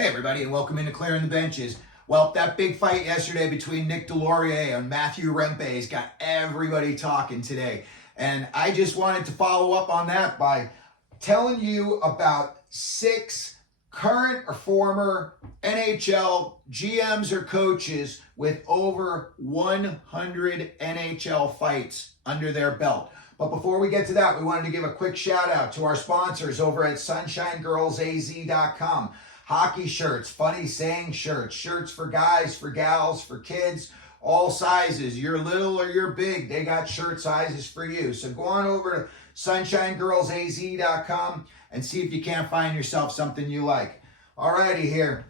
Hey everybody, and welcome into Clearing the Benches. Well, that big fight yesterday between Nick Deslauriers and Matthew Rempe's got everybody talking today. And I just wanted to follow up on that by telling you about 6 current or former NHL GMs or coaches with over 100 NHL fights under their belt. But before we get to that, we wanted to give a quick shout out to our sponsors over at SunshineGirlsAZ.com. Hockey shirts, funny saying shirts, shirts for guys, for gals, for kids, all sizes. You're little or you're big, they got shirt sizes for you. So go on over to SunshineGirlsAZ.com and see if you can't find yourself something you like. Alrighty here.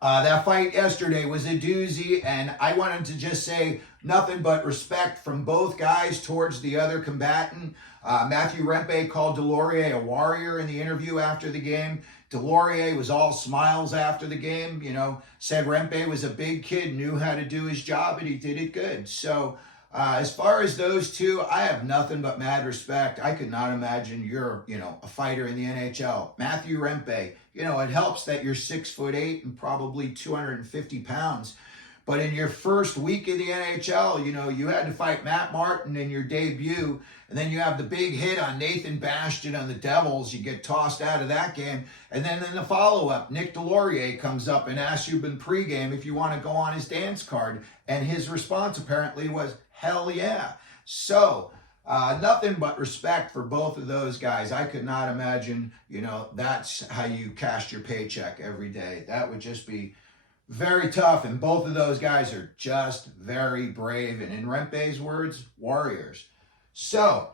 That fight yesterday was a doozy, and I wanted to just say nothing but respect from both guys towards the other combatant. Matthew Rempe called Deslauriers a warrior in the interview after the game. Deslauriers was all smiles after the game, said Rempe was a big kid, knew how to do his job, and he did it good. So as far as those two, I have nothing but mad respect. I could not imagine you're, a fighter in the NHL. Matthew Rempe, it helps that you're 6'8" and probably 250 pounds. But in your first week in the NHL, you had to fight Matt Martin in your debut, and then you have the big hit on Nathan Bastian on the Devils. You get tossed out of that game. And then in the follow-up, Nick Deslauriers comes up and asks you in pregame if you want to go on his dance card. And his response apparently was, hell yeah. So nothing but respect for both of those guys. I could not imagine, that's how you cash your paycheck every day. That would just be very tough, and both of those guys are just very brave, and in Rempe's words, warriors. So,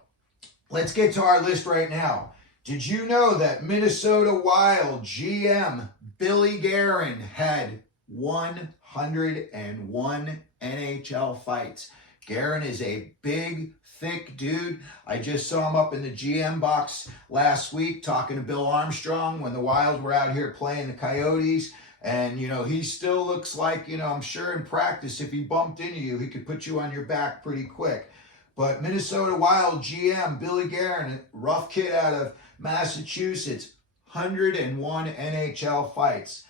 let's get to our list right now. Did you know that Minnesota Wild GM Billy Guerin had 101 NHL fights? Guerin is a big, thick dude. I just saw him up in the GM box last week talking to Bill Armstrong when the Wild were out here playing the Coyotes. And, he still looks like, I'm sure in practice, if he bumped into you, he could put you on your back pretty quick. But Minnesota Wild GM Billy Guerin, rough kid out of Massachusetts, 101 NHL fights.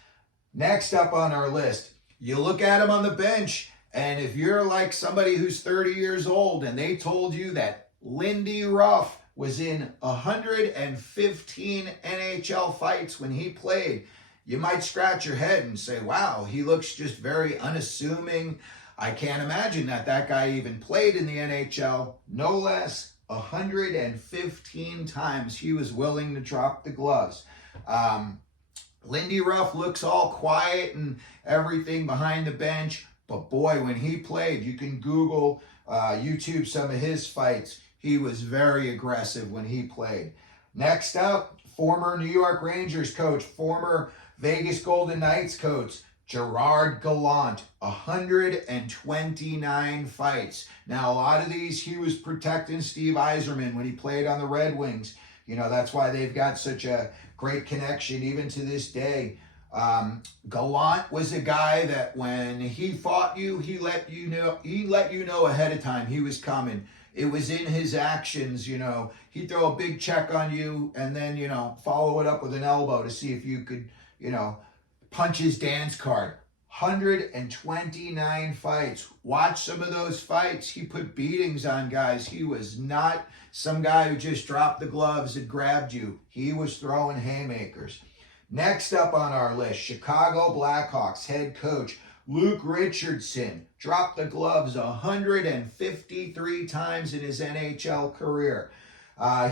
Next up on our list, you look at him on the bench, and if you're like somebody who's 30 years old and they told you that Lindy Ruff was in 115 NHL fights when he played, you might scratch your head and say, wow, he looks just very unassuming. I can't imagine that guy even played in the NHL. No less, 115 times he was willing to drop the gloves. Lindy Ruff looks all quiet and everything behind the bench, but boy, when he played, you can Google, YouTube some of his fights. He was very aggressive when he played. Next up, former New York Rangers coach, former Vegas Golden Knights coach, Gerard Gallant, 129 fights. Now, a lot of these, he was protecting Steve Yzerman when he played on the Red Wings. That's why they've got such a great connection even to this day. Gallant was a guy that when he fought you, he let you know ahead of time he was coming. It was in his actions, he'd throw a big check on you and then, follow it up with an elbow to see if you could, punch his dance card. 129 fights. Watch some of those fights. He put beatings on guys. He was not some guy who just dropped the gloves and grabbed you. He was throwing haymakers. Next up on our list, Chicago Blackhawks head coach Luke Richardson dropped the gloves 153 times in his NHL career.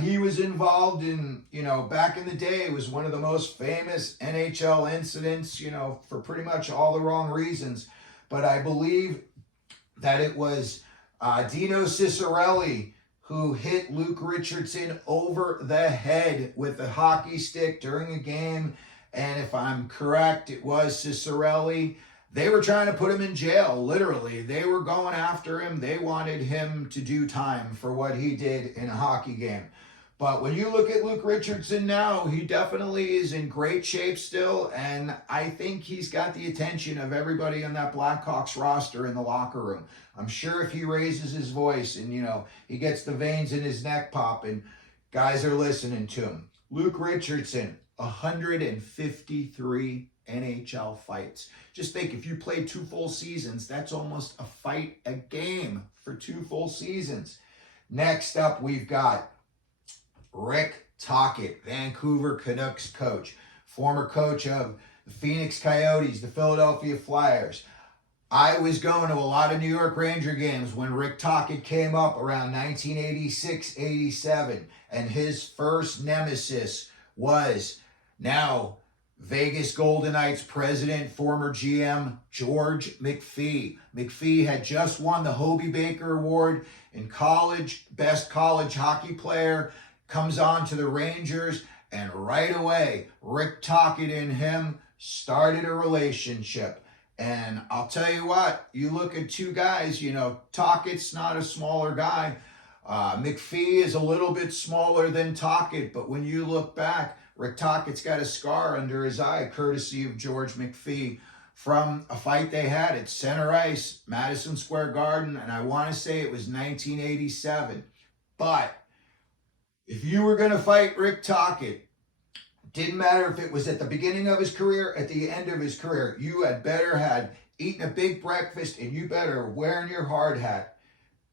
He was involved in, back in the day, it was one of the most famous NHL incidents, for pretty much all the wrong reasons. But I believe that it was Dino Ciccarelli who hit Luke Richardson over the head with a hockey stick during a game. And if I'm correct, it was Ciccarelli. They were trying to put him in jail, literally. They were going after him. They wanted him to do time for what he did in a hockey game. But when you look at Luke Richardson now, he definitely is in great shape still, and I think he's got the attention of everybody on that Blackhawks roster in the locker room. I'm sure if he raises his voice and, he gets the veins in his neck popping, guys are listening to him. Luke Richardson, 153 NHL fights. Just think, if you played 2 full seasons, that's almost a fight a game for 2 full seasons. Next up, we've got Rick Tochett, Vancouver Canucks coach, former coach of the Phoenix Coyotes, the Philadelphia Flyers. I was going to a lot of New York Ranger games when Rick Tochett came up around 1986-87, and his first nemesis was now Vegas Golden Knights president, former GM, George McPhee. McPhee had just won the Hobey Baker Award in college, best college hockey player, comes on to the Rangers, and right away, Rick Tochett and him started a relationship. And I'll tell you what, you look at 2 guys, you know, Tochett's not a smaller guy. McPhee is a little bit smaller than Tochett, but when you look back, Rick Tochett's got a scar under his eye, courtesy of George McPhee, from a fight they had at center ice, Madison Square Garden, and I want to say it was 1987. But if you were going to fight Rick Tochett, didn't matter if it was at the beginning of his career, at the end of his career, you had better had eaten a big breakfast and you better wearing your hard hat.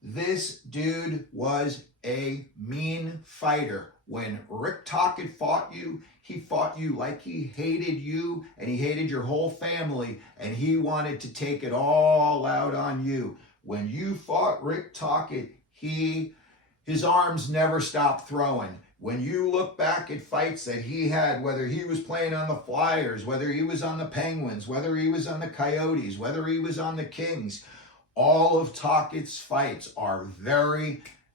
This dude was a mean fighter. When Rick Tochett fought you, he fought you like he hated you and he hated your whole family, and he wanted to take it all out on you. When you fought Rick Tochett, his arms never stopped throwing. When you look back at fights that he had, whether he was playing on the Flyers, whether he was on the Penguins, whether he was on the Coyotes, whether he was on the Kings, all of Tochett's fights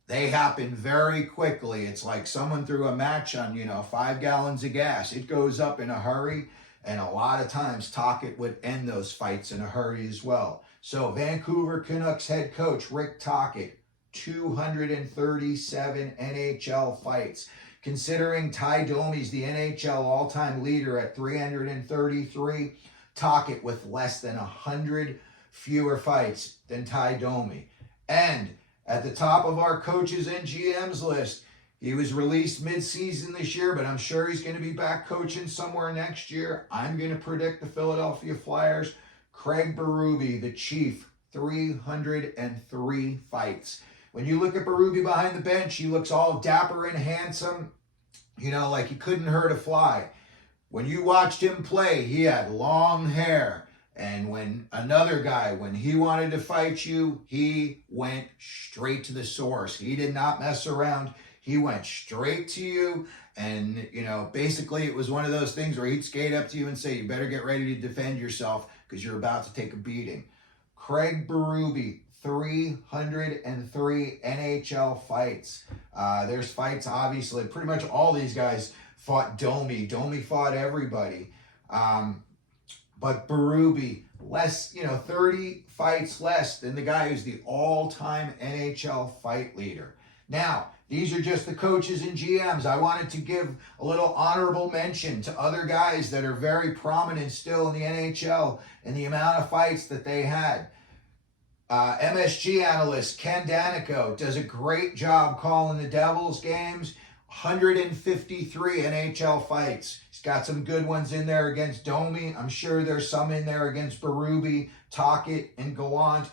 they happen very quickly. It's like someone threw a match on, 5 gallons of gas. It goes up in a hurry, and a lot of times Tochett would end those fights in a hurry as well. So Vancouver Canucks head coach Rick Tochett, 237 NHL fights. Considering Ty Domi's the NHL all-time leader at 333, Tochett with less than 100 fewer fights than Ty Domi. And at the top of our coaches and GMs list, he was released mid-season this year, but I'm sure he's going to be back coaching somewhere next year. I'm going to predict the Philadelphia Flyers. Craig Berube, the Chief, 303 fights. When you look at Berube behind the bench, he looks all dapper and handsome, like he couldn't hurt a fly. When you watched him play, he had long hair. And when he wanted to fight you, he went straight to the source. He did not mess around. He went straight to you. And, basically it was one of those things where he'd skate up to you and say, you better get ready to defend yourself because you're about to take a beating. Craig Berube, 303 NHL fights. There's fights, obviously. Pretty much all these guys fought Domi. Domi fought everybody. But Berube, 30 fights less than the guy who's the all-time NHL fight leader. Now, these are just the coaches and GMs. I wanted to give a little honorable mention to other guys that are very prominent still in the NHL and the amount of fights that they had. MSG analyst Ken Danico does a great job calling the Devils games. 153 NHL fights. He's got some good ones in there against Domi. I'm sure there's some in there against Berube, Tochett, and Gallant.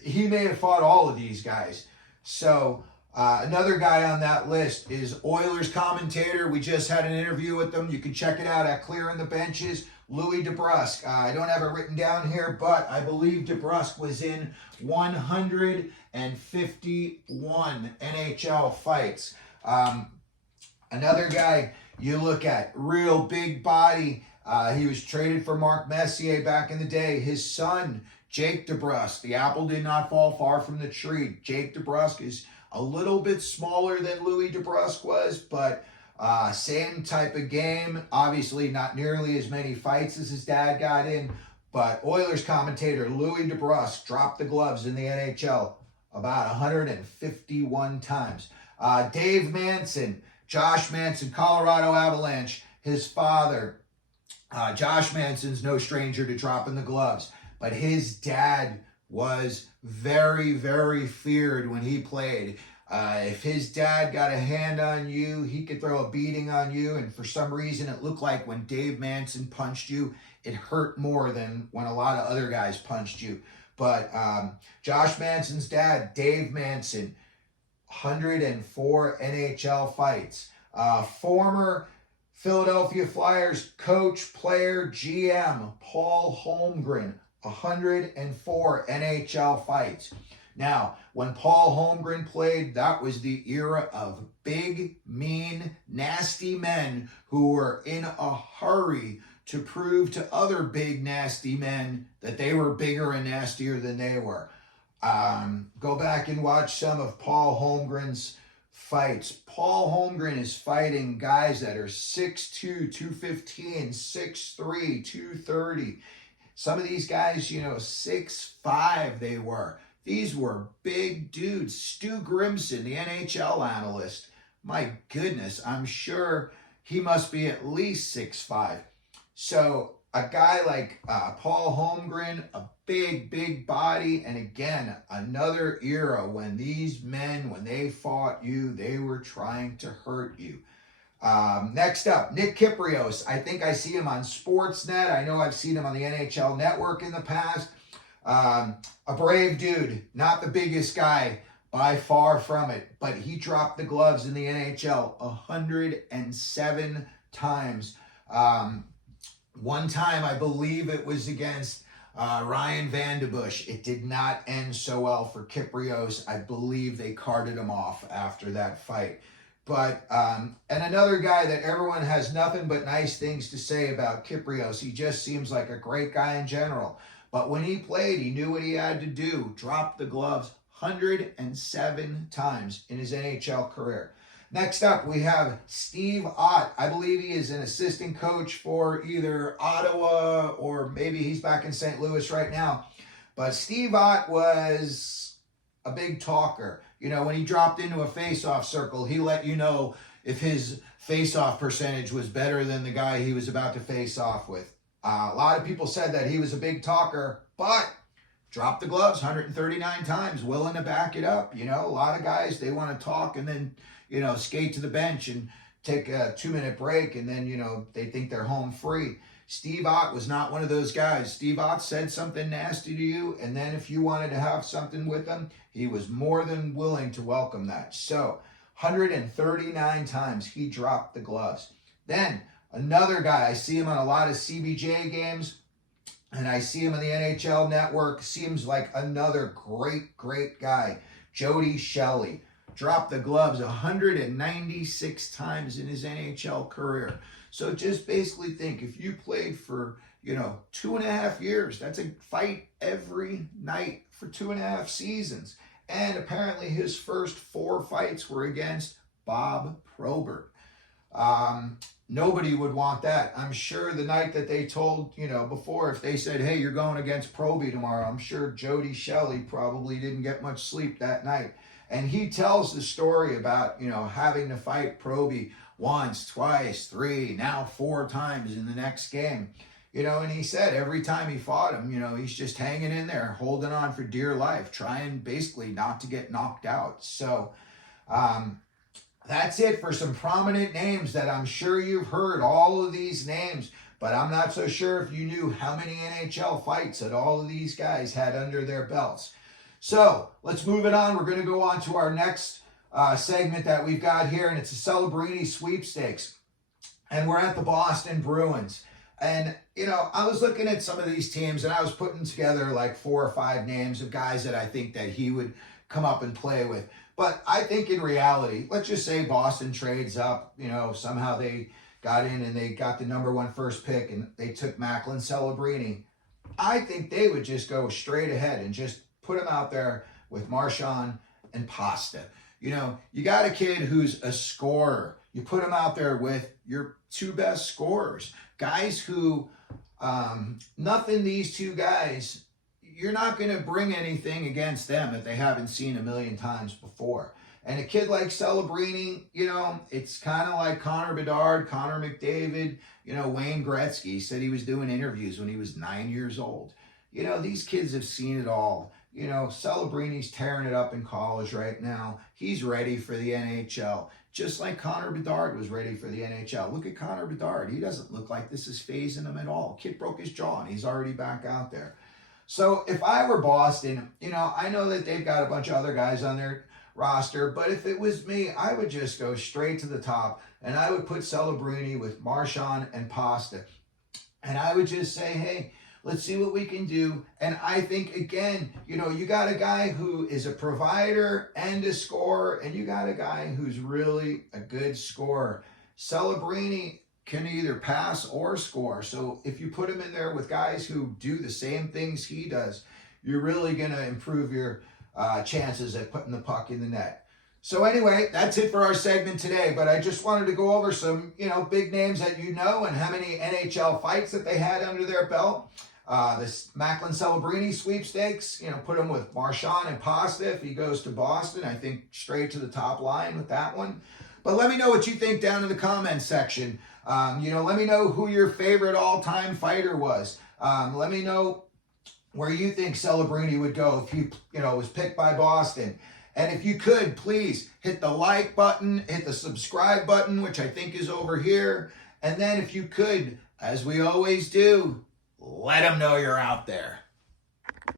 He may have fought all of these guys. So another guy on that list is Oilers commentator. We just had an interview with them. You can check it out at Clearing the Benches. Louis DeBrusk. I don't have it written down here, but I believe DeBrusk was in 151 NHL fights. Another guy you look at, real big body. He was traded for Mark Messier back in the day. His son, Jake DeBrusk. The apple did not fall far from the tree. Jake DeBrusk is a little bit smaller than Louis DeBrusk was, but same type of game. Obviously not nearly as many fights as his dad got in, but Oilers commentator Louis DeBrusk dropped the gloves in the NHL about 151 times. Dave Manson, Josh Manson, Colorado Avalanche, his father. Josh Manson's no stranger to dropping the gloves, but his dad was very, very feared when he played. If his dad got a hand on you, he could throw a beating on you. And for some reason, it looked like when Dave Manson punched you, it hurt more than when a lot of other guys punched you. But Josh Manson's dad, Dave Manson, 104 NHL fights. Former Philadelphia Flyers coach, player, GM, Paul Holmgren, 104 NHL fights. Now, when Paul Holmgren played, that was the era of big, mean, nasty men who were in a hurry to prove to other big, nasty men that they were bigger and nastier than they were. Go back and watch some of Paul Holmgren's fights. Paul Holmgren is fighting guys that are 6'2", 215, 6'3", 230. Some of these guys, 6'5" they were. These were big dudes. Stu Grimson, the NHL analyst, my goodness, I'm sure he must be at least 6'5". So a guy like Paul Holmgren, a big, big body, and again, another era when these men, when they fought you, they were trying to hurt you. Next up, Nick Kypreos. I think I see him on Sportsnet. I know I've seen him on the NHL Network in the past. A brave dude, not the biggest guy, by far from it, but he dropped the gloves in the NHL 107 times. One time, I believe it was against Ryan Vandenbush. It did not end so well for Kypreos. I believe they carted him off after that fight. But, and another guy that everyone has nothing but nice things to say about Kypreos. He just seems like a great guy in general. But when he played, he knew what he had to do. Dropped the gloves 107 times in his NHL career. Next up, we have Steve Ott. I believe he is an assistant coach for either Ottawa or maybe he's back in St. Louis right now. But Steve Ott was a big talker. When he dropped into a face-off circle, he let you know if his face-off percentage was better than the guy he was about to face off with. A lot of people said that he was a big talker, but dropped the gloves 139 times, willing to back it up. A lot of guys, they want to talk and then, skate to the bench and take a 2-minute break and then, they think they're home free. Steve Ott was not one of those guys. Steve Ott said something nasty to you, and then if you wanted to have something with him, he was more than willing to welcome that. So 139 times he dropped the gloves. Then another guy, I see him on a lot of CBJ games, and I see him on the NHL Network. Seems like another great, great guy. Jody Shelley dropped the gloves 196 times in his NHL career. So just basically think, if you played for, 2.5 years, that's a fight every night for 2.5 seasons. And apparently his first 4 fights were against Bob Probert. Nobody would want that. I'm sure the night that they told, before, if they said, hey, you're going against Proby tomorrow, I'm sure Jody Shelley probably didn't get much sleep that night. And he tells the story about, having to fight Proby once, twice, 3, now 4 times in the next game. And he said every time he fought him, he's just hanging in there, holding on for dear life, trying basically not to get knocked out. So, that's it for some prominent names that I'm sure you've heard, all of these names, but I'm not so sure if you knew how many NHL fights that all of these guys had under their belts. So let's move it on. We're going to go on to our next segment that we've got here, and it's a Celebrini sweepstakes. And we're at the Boston Bruins. And, I was looking at some of these teams, and I was putting together like 4 or 5 names of guys that I think that he would come up and play with. But I think in reality, let's just say Boston trades up, somehow they got in and they got the number 1 first pick and they took Macklin Celebrini. I think they would just go straight ahead and just put him out there with Marchand and Pasta. You got a kid who's a scorer. You put him out there with your 2 best scorers. Guys who, nothing these 2 guys, you're not going to bring anything against them that they haven't seen a million times before. And a kid like Celebrini, it's kind of like Connor Bedard, Connor McDavid, Wayne Gretzky said he was doing interviews when he was 9 years old. These kids have seen it all. you know, Celebrini's tearing it up in college right now. He's ready for the NHL. Just like Connor Bedard was ready for the NHL. Look at Connor Bedard. He doesn't look like this is phasing him at all. Kid broke his jaw and he's already back out there. So if I were Boston, you know, I know that they've got a bunch of other guys on their roster, but if it was me, I would just go straight to the top and I would put Celebrini with Marchand and Pasta. And I would just say, hey, let's see what we can do. And I think, again, you know, you got a guy who is a provider and a scorer, and you got a guy who's really a good scorer. Celebrini can either pass or score. So if you put him in there with guys who do the same things he does, you're really going to improve your chances at putting the puck in the net. So anyway, that's it for our segment today, but I just wanted to go over some, you know, big names that you know and how many NHL fights that they had under their belt. This Macklin Celebrini sweepstakes, you know, put him with Marchand and Pasta if he goes to Boston. I think straight to the top line with that one. But let me know what you think down in the comments section. You know, let me know who your favorite all-time fighter was. Let me know where you think Celebrini would go if he, you know, was picked by Boston. And if you could, please hit the like button, hit the subscribe button, which I think is over here. And then if you could, as we always do, let them know you're out there.